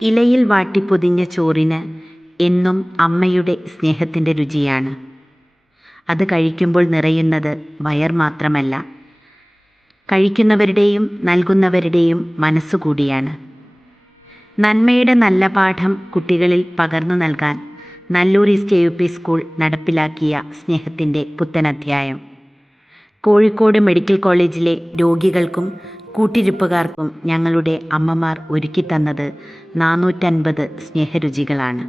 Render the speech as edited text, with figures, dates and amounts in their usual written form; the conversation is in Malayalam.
ഇലയിൽ വാട്ടിപ്പൊതിഞ്ഞ ചോറിന് എന്നും അമ്മയുടെ സ്നേഹത്തിൻ്റെ രുചിയാണ്. അത് കഴിക്കുമ്പോൾ നിറയുന്നത് വയർ മാത്രമല്ല, കഴിക്കുന്നവരുടെയും നൽകുന്നവരുടെയും മനസ്സുകൂടിയാണ്. നന്മയുടെ നല്ല പാഠം കുട്ടികളിൽ പകർന്നു നൽകാൻ നല്ലൂർ ഈസ്റ്റ് UP സ്കൂൾ നടപ്പിലാക്കിയ സ്നേഹത്തിൻ്റെ പുത്തനധ്യായം. കോഴിക്കോട് മെഡിക്കൽ കോളേജിലെ രോഗികൾക്കും കൂട്ടിരിപ്പുകാർക്കും ഞങ്ങളുടെ അമ്മമാർ ഒരുക്കിത്തന്നത് 450 സ്നേഹരുചികളാണ്.